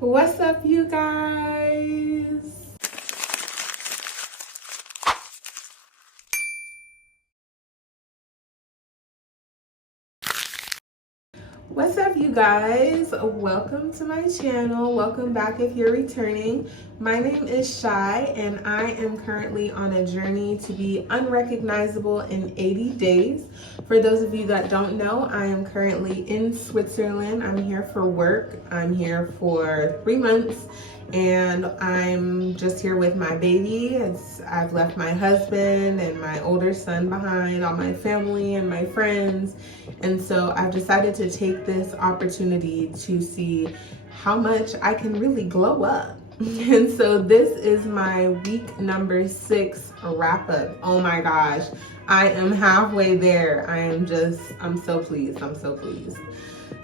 What's up, you guys? What's up, you guys? Welcome to my channel. Welcome back if you're returning. My name is Shy and I am currently on a journey to be unrecognizable in 80 days. For those of you that don't know, I am currently in Switzerland. I'm here for work. I'm here for 3 months and I'm just here with my baby. I've left my husband and my older son behind, all my family and my friends. And so I've decided to take this opportunity to see how much I can really glow up. And so this is my week number 6 wrap up. Oh my gosh, I am halfway there. I'm so pleased. I'm so pleased.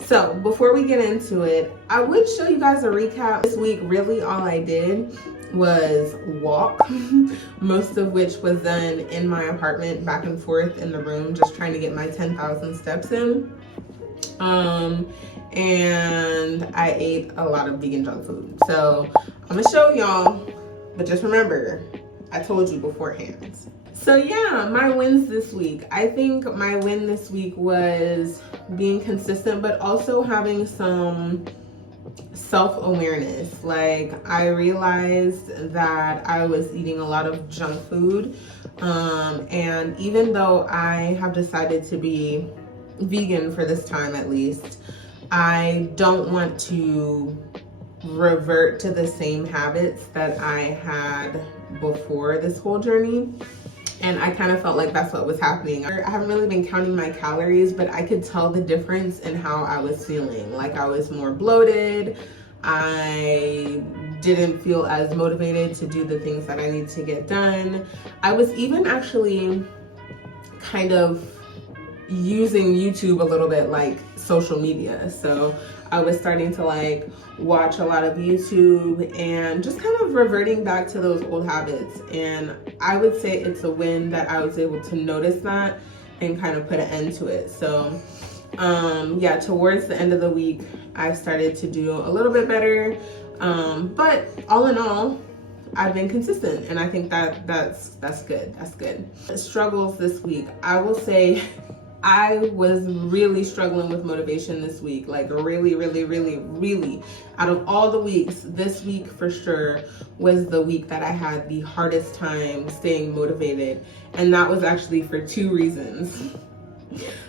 So before we get into it, I would show you guys a recap. This week, really all I did was walk, most of which was done in my apartment, back and forth in the room, just trying to get my 10,000 steps in. And I ate a lot of vegan junk food. So I'm gonna show y'all, but just remember, I told you beforehand. So yeah, my wins this week. I think my win this week was being consistent, but also having some self-awareness. Like, I realized that I was eating a lot of junk food. And even though I have decided to be vegan for this time at least, I don't want to revert to the same habits that I had before this whole journey. And I kind of felt like that's what was happening. I haven't really been counting my calories, but I could tell the difference in how I was feeling. Like, I was more bloated. I didn't feel as motivated to do the things that I need to get done. I was even actually kind of using YouTube a little bit like social media. So I was starting to like watch a lot of YouTube and just kind of reverting back to those old habits. And I would say it's a win that I was able to notice that and kind of put an end to it. So yeah, towards the end of the week, I started to do a little bit better. But all in all, I've been consistent, and I think that's good. That's good. Struggles this week, I will say I was really struggling with motivation this week. Like, really out of all the weeks, this week for sure was the week that I had the hardest time staying motivated. And that was actually for 2 reasons.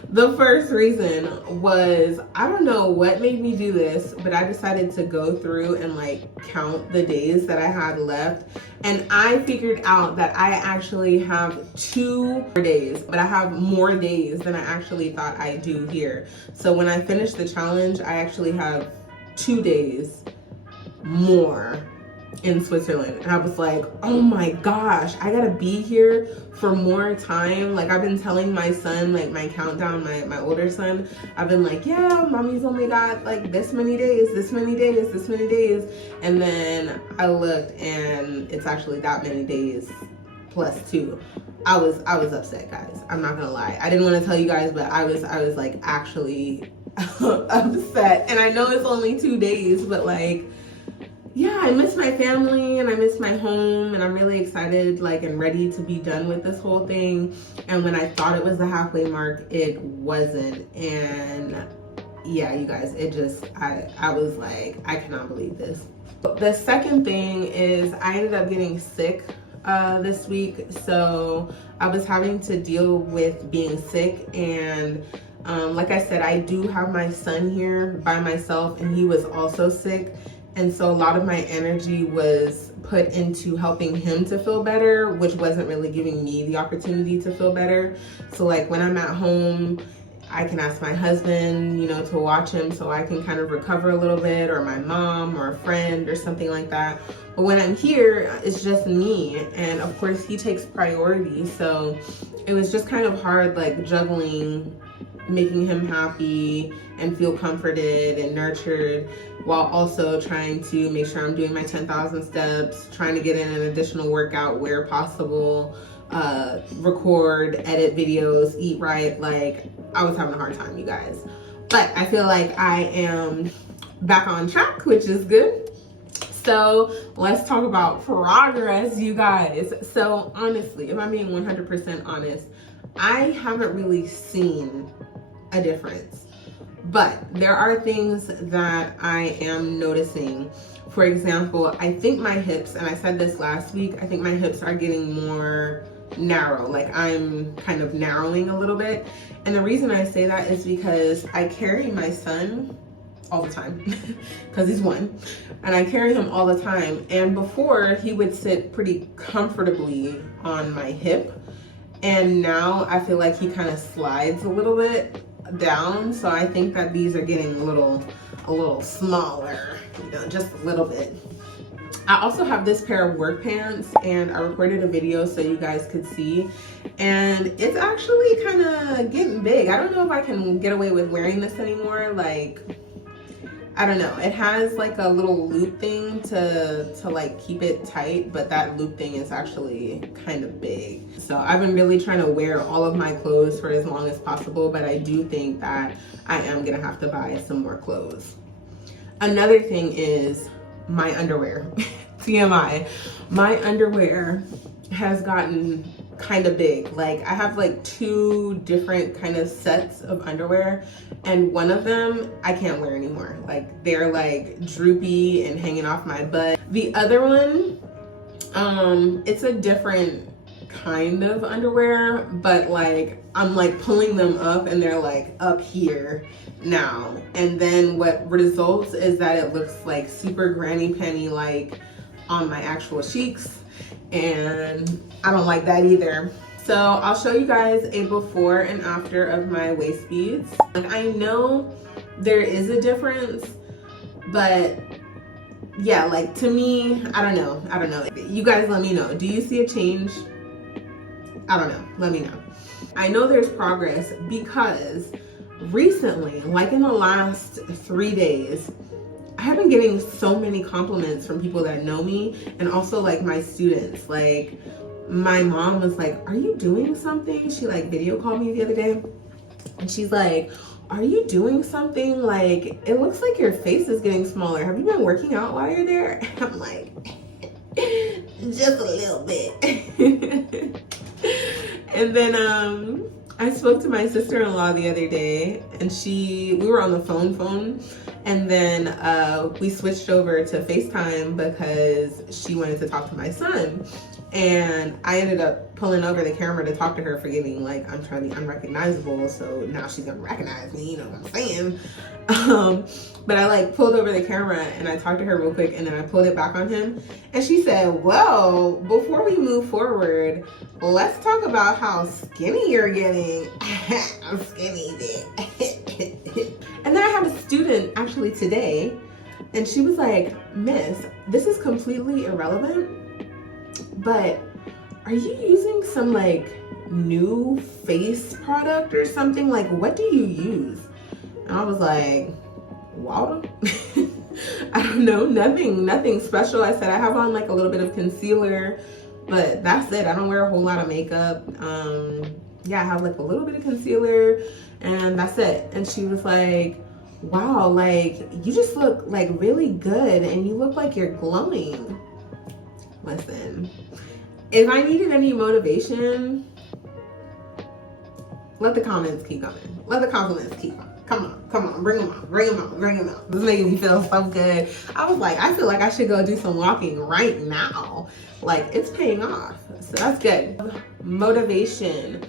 The first reason was, I don't know what made me do this, but I decided to go through and like count the days that I had left. And I figured out that I actually have 2 more days, but I have more days than I actually thought I do here. So when I finish the challenge, I actually have 2 days more in Switzerland. And I was like, oh my gosh, I gotta be here for more time. Like, I've been telling my son, like my countdown, my older son, I've been like, yeah, mommy's only got like this many days, this many days, this many days. And then I looked and it's actually that many days plus 2. I was upset, guys. I'm not gonna lie. I didn't want to tell you guys, but I was like actually upset. And I know it's only 2 days, but like, yeah, I miss my family and I miss my home, and I'm really excited, like, and ready to be done with this whole thing. And when I thought it was the halfway mark, it wasn't. And yeah, you guys, it just, I was like, I cannot believe this. The second thing is I ended up getting sick this week. So I was having to deal with being sick, and like I said, I do have my son here by myself, and he was also sick. And so a lot of my energy was put into helping him to feel better, which wasn't really giving me the opportunity to feel better. So like, when I'm at home, I can ask my husband, you know, to watch him so I can kind of recover a little bit, or my mom or a friend or something like that. But when I'm here, it's just me. And of course he takes priority. So it was just kind of hard, like juggling making him happy and feel comforted and nurtured, while also trying to make sure I'm doing my 10,000 steps, trying to get in an additional workout where possible, record, edit videos, eat right. Like, I was having a hard time, you guys. But I feel like I am back on track, which is good. So let's talk about progress, you guys. So honestly, if I'm being 100% honest, I haven't really seen a difference, but there are things that I am noticing. For example, I think my hips, and I said this last week, I think my hips are getting more narrow. Like I'm kind of narrowing a little bit. And the reason I say that is because I carry my son all the time because he's one, and I carry him all the time. And before, he would sit pretty comfortably on my hip, and now I feel like he kind of slides a little bit down. So I think that these are getting a little smaller, you know, just a little bit. I also have this pair of work pants, and I recorded a video so you guys could see, and it's actually kind of getting big. I don't know if I can get away with wearing this anymore. Like, I don't know. It has like a little loop thing to like keep it tight, but that loop thing is actually kind of big. So I've been really trying to wear all of my clothes for as long as possible, but I do think that I am gonna have to buy some more clothes. Another thing is my underwear. TMI. My underwear has gotten kind of big. Like I have like 2 different kind of sets of underwear, and one of them I can't wear anymore. Like they're like droopy and hanging off my butt. The other one, it's a different kind of underwear, but like I'm like pulling them up and they're like up here now. And then what results is that it looks like super granny panty like on my actual cheeks, and I don't like that either. So I'll show you guys a before and after of my waist beads. Like I know there is a difference, but yeah, like to me, I don't know. You guys let me know. Do you see a change? I don't know. Let me know. I know there's progress because recently, like in the last 3 days, I have been getting so many compliments from people that know me, and also like my students. Like my mom was like, "Are you doing something?" She like video called me the other day, and she's like, "Are you doing something? Like it looks like your face is getting smaller. Have you been working out while you're there?" And I'm like, just a little bit. And then I spoke to my sister-in-law the other day, and we were on the phone, and then we switched over to FaceTime because she wanted to talk to my son. And I ended up pulling over the camera to talk to her, forgetting like I'm trying to be unrecognizable, so now she's gonna recognize me, you know what I'm saying? But I like pulled over the camera and I talked to her real quick, and then I pulled it back on him, and she said, "Well, before we move forward, let's talk about how skinny you're getting." I'm skinny, bitch. And then I had a student actually today, and she was like, "Miss, this is completely irrelevant, but are you using some like new face product or something? Like what do you use?" And I was like, "Water." I don't know, nothing special. I said I have on like a little bit of concealer, but that's it. I don't wear a whole lot of makeup. Yeah, I have like a little bit of concealer and that's it. And she was like, "Wow, like you just look like really good and you look like you're glowing." Listen, if I needed any motivation, let the comments keep coming. Let the compliments keep coming. Come on, bring them on. This is making me feel so good. I was like, I feel like I should go do some walking right now. Like it's paying off, so that's good. Motivation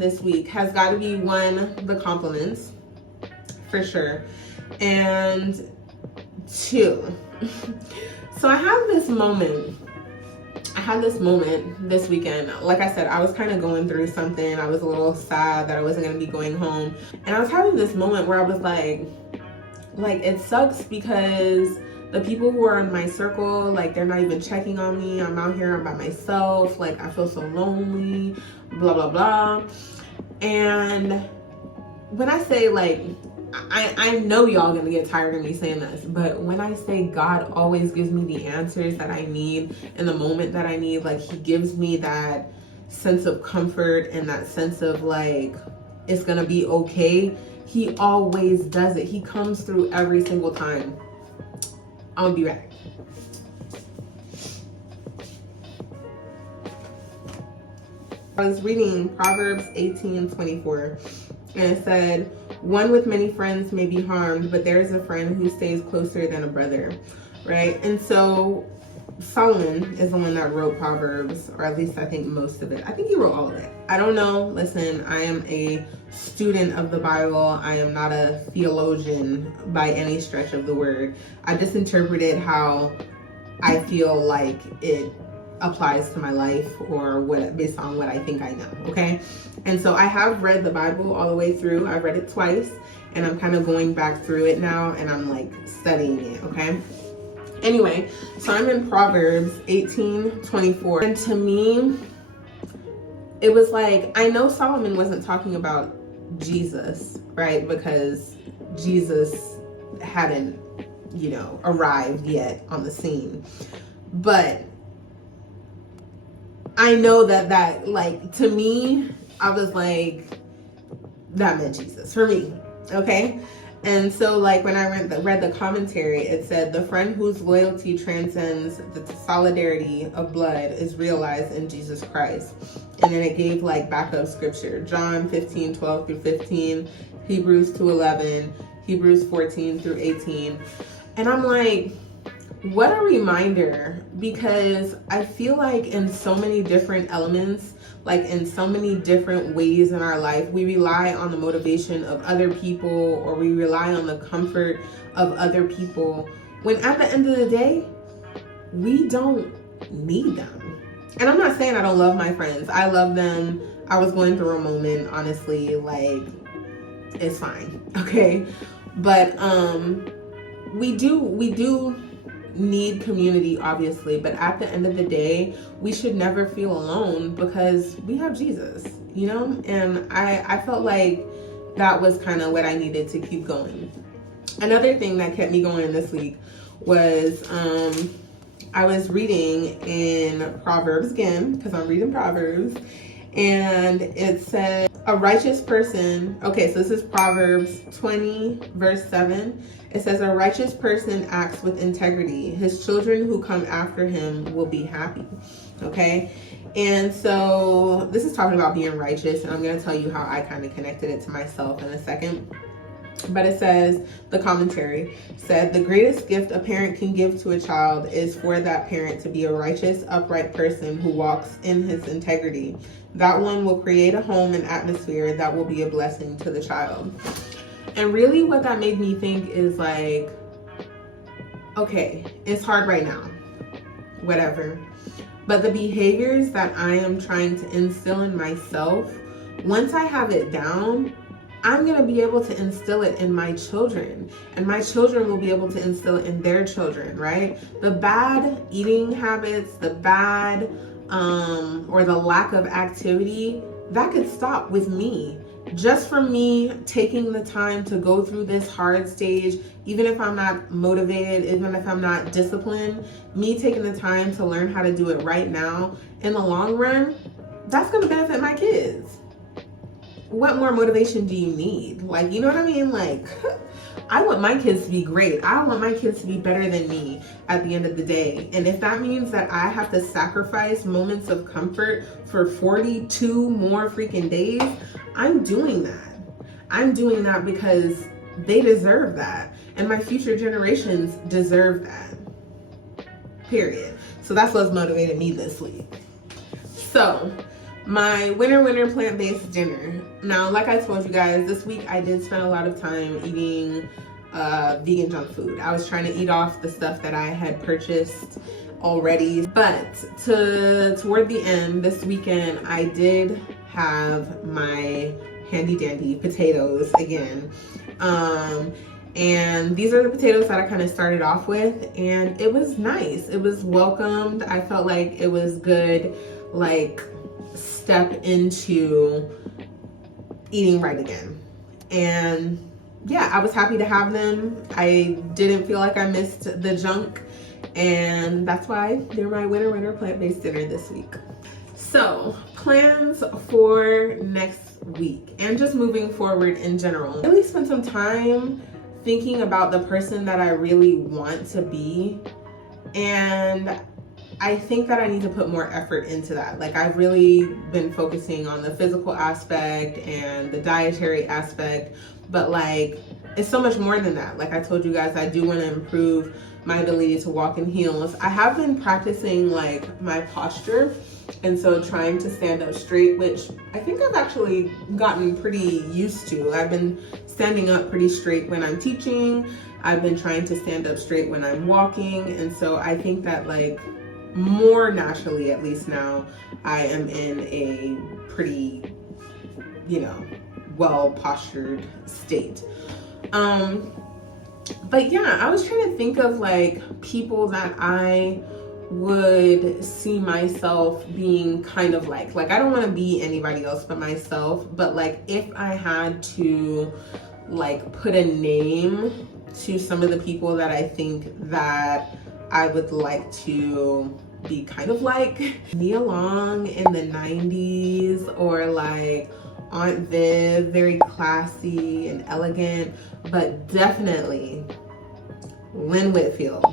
this week has got to be 1, the compliments, for sure, and 2, so I had this moment this weekend. Like I said, I was kind of going through something. I was a little sad that I wasn't going to be going home. And I was having this moment where I was like it sucks because the people who are in my circle, like they're not even checking on me. I'm out here, I'm by myself. Like I feel so lonely, blah, blah, blah. And when I say like, I know y'all gonna get tired of me saying this, but when I say God always gives me the answers that I need in the moment that I need, like he gives me that sense of comfort and that sense of like, it's gonna be okay. He always does it. He comes through every single time. I'm gonna be back. I was reading Proverbs 18:24, and it said, "One with many friends may be harmed, but there is a friend who stays closer than a brother," right? And so Solomon is the one that wrote Proverbs, or at least I think most of it. I think he wrote all of it. I don't know. Listen, I am a student of the Bible. I am not a theologian by any stretch of the word. I just interpreted how I feel like it applies to my life, or what, based on what I think I know. Okay. And so I have read the Bible all the way through. I've read it twice, and I'm kind of going back through it now, and I'm like studying it. Okay. Anyway, so I'm in Proverbs 18:24, and to me, it was like, I know Solomon wasn't talking about Jesus, right? Because Jesus hadn't, arrived yet on the scene. But I know that like, to me, I was like, that meant Jesus for me, okay? And so like when I read the commentary, it said, "The friend whose loyalty transcends the solidarity of blood is realized in Jesus Christ." And then it gave like backup scripture, John 15:12-15, Hebrews 2:11, Hebrews 14-18. And I'm like, what a reminder, because I feel like in so many different elements, like in so many different ways in our life, we rely on the motivation of other people, or we rely on the comfort of other people, when at the end of the day, we don't need them. And I'm not saying I don't love my friends. I love them. I was going through a moment, honestly, like, it's fine, okay? But we do need community, obviously, but at the end of the day, we should never feel alone, because we have Jesus, and I felt like that was kind of what I needed to keep going. Another thing that kept me going this week was I was reading in Proverbs again, because I'm reading Proverbs, and it said, a righteous person, okay, so this is Proverbs 20 verse 7. It says, "A righteous person acts with integrity. His children who come after him will be happy." Okay. And so this is talking about being righteous, and I'm going to tell you how I kind of connected it to myself in a second. But it says, the commentary said, "The greatest gift a parent can give to a child is for that parent to be a righteous, upright person who walks in his integrity. That one will create a home and atmosphere that will be a blessing to the child." And really what that made me think is like, okay, it's hard right now, whatever. But the behaviors that I am trying to instill in myself, once I have it down, I'm going to be able to instill it in my children, and my children will be able to instill it in their children, right? The bad eating habits, the bad or the lack of activity, that could stop with me. Just from me taking the time to go through this hard stage, even if I'm not motivated, even if I'm not disciplined, me taking the time to learn how to do it right now, in the long run, that's going to benefit my kids. What more motivation do you need? Like, you know what I mean? Like, I want my kids to be great. I want my kids to be better than me at the end of the day. And if that means that I have to sacrifice moments of comfort for 42 more freaking days, I'm doing that. I'm doing that because they deserve that. And my future generations deserve that. Period. So that's what's motivated me this week. So, my winter plant-based dinner. Now, like I told you guys, this week I did spend a lot of time eating vegan junk food. I was trying to eat off the stuff that I had purchased already. But toward the end, this weekend, I did have my handy dandy potatoes again. And these are the potatoes that I kind of started off with, and it was nice. It was welcomed. I felt like it was good, like, step into eating right again. And yeah, I was happy to have them. I didn't feel like I missed the junk, and that's why they're my winter plant-based dinner this week. So, plans for next week and just moving forward in general. I really spent some time thinking about the person that I really want to be, and I think that I need to put more effort into that. Like, I've really been focusing on the physical aspect and the dietary aspect, but like, it's so much more than that. Like I told you guys, I do want to improve my ability to walk in heels. I have been practicing like my posture, and so trying to stand up straight, which I think I've actually gotten pretty used to. I've been standing up pretty straight when I'm teaching. I've been trying to stand up straight when I'm walking, and so I think that like more naturally, at least now, I am in a pretty, you know, well postured state. But yeah, I was trying to think of like people that I would see myself being kind of like I don't want to be anybody else but myself, but like if I had to like put a name to some of the people that I think that I would like to be kind of like Nia Long in the 90s, or like Aunt Viv, very classy and elegant, but definitely Lynn Whitfield.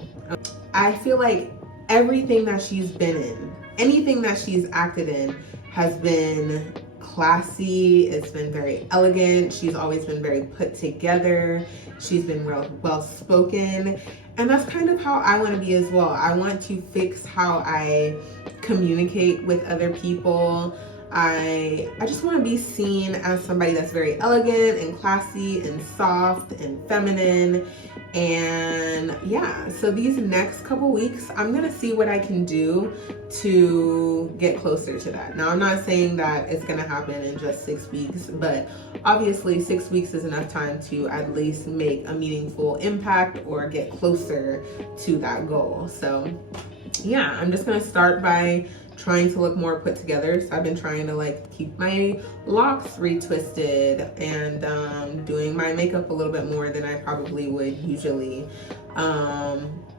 I feel like everything that she's been in, anything that she's acted in, has been classy. It's been very elegant. She's always been very put together. She's been well spoken. And that's kind of how I want to be as well. I want to fix how I communicate with other people. I just want to be seen as somebody that's very elegant and classy and soft and feminine. And yeah, so these next couple weeks, I'm going to see what I can do to get closer to that. Now, I'm not saying that it's going to happen in just 6 weeks, but obviously 6 weeks is enough time to at least make a meaningful impact or get closer to that goal. So yeah, I'm just going to start by trying to look more put together. So I've been trying to like keep my locks retwisted and doing my makeup a little bit more than I probably would usually.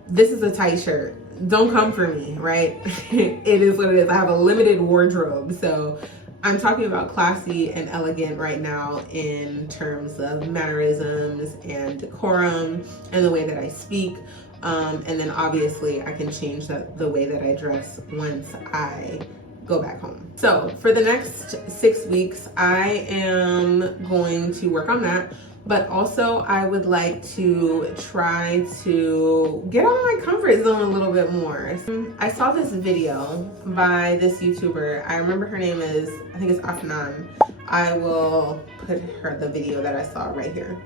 This is a tight shirt. Don't come for me, right? It is what it is. I have a limited wardrobe. So I'm talking about classy and elegant right now in terms of mannerisms and decorum and the way that I speak. And then obviously I can change the way that I dress once I go back home. So for the next 6 weeks, I am going to work on that. But also I would like to try to get out of my comfort zone a little bit more. I saw this video by this YouTuber. I remember her name is, I think it's Afnan. I will put the video that I saw right here.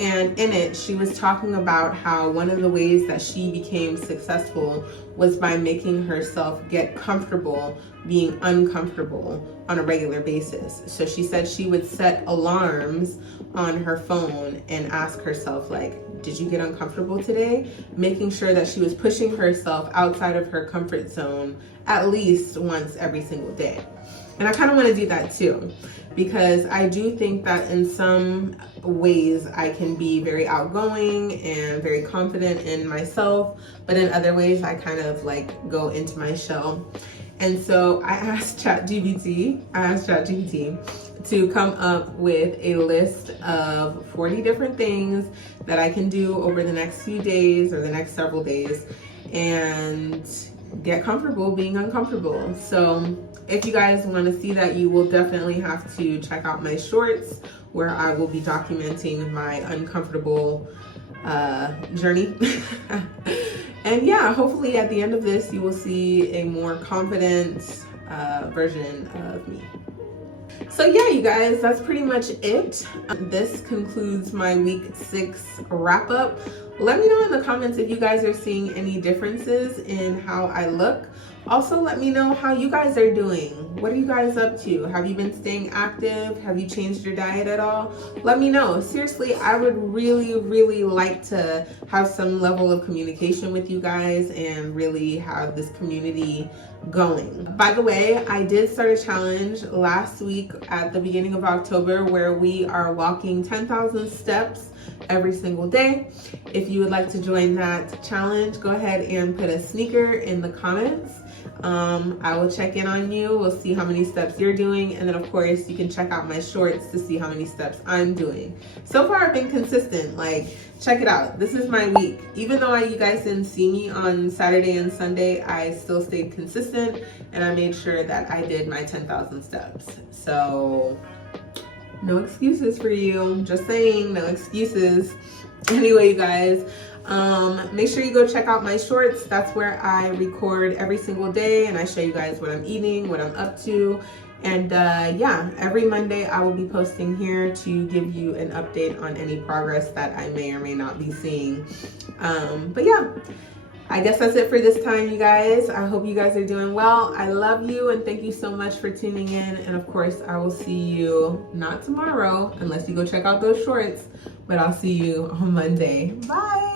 And in it, she was talking about how one of the ways that she became successful was by making herself get comfortable being uncomfortable on a regular basis. So she said she would set alarms on her phone and ask herself, like, did you get uncomfortable today? Making sure that she was pushing herself outside of her comfort zone at least once every single day. And I kind of want to do that too, because I do think that in some ways I can be very outgoing and very confident in myself, but in other ways I kind of like go into my shell. And so I asked ChatGPT to come up with a list of 40 different things that I can do over the next few days or the next several days and get comfortable being uncomfortable. So if you guys want to see that, you will definitely have to check out my shorts where I will be documenting my uncomfortable journey. And yeah, hopefully at the end of this, you will see a more confident version of me. So yeah, you guys, that's pretty much it. This concludes my week 6 wrap up. Let me know in the comments if you guys are seeing any differences in how I look. Also, let me know how you guys are doing. What are you guys up to? Have you been staying active? Have you changed your diet at all? Let me know. Seriously, I would really, really like to have some level of communication with you guys and really have this community going. By the way, I did start a challenge last week at the beginning of October where we are walking 10,000 steps every single day. If you would like to join that challenge, go ahead and put a sneaker in the comments. I will check in on you. We'll see how many steps you're doing. And then of course you can check out my shorts to see how many steps I'm doing. So far I've been consistent. Like, check it out. This is my week. Even though you guys didn't see me on Saturday and Sunday, I still stayed consistent and I made sure that I did my 10,000 steps. So no excuses for you. Just saying, no excuses. Anyway, you guys, make sure you go check out my shorts. That's where I record every single day and I show you guys what I'm eating, what I'm up to. And yeah, every Monday I will be posting here to give you an update on any progress that I may or may not be seeing. But yeah, I guess that's it for this time, you guys. I hope you guys are doing well. I love you and thank you so much for tuning in. And of course, I will see you not tomorrow, unless you go check out those shorts, but I'll see you on Monday. Bye.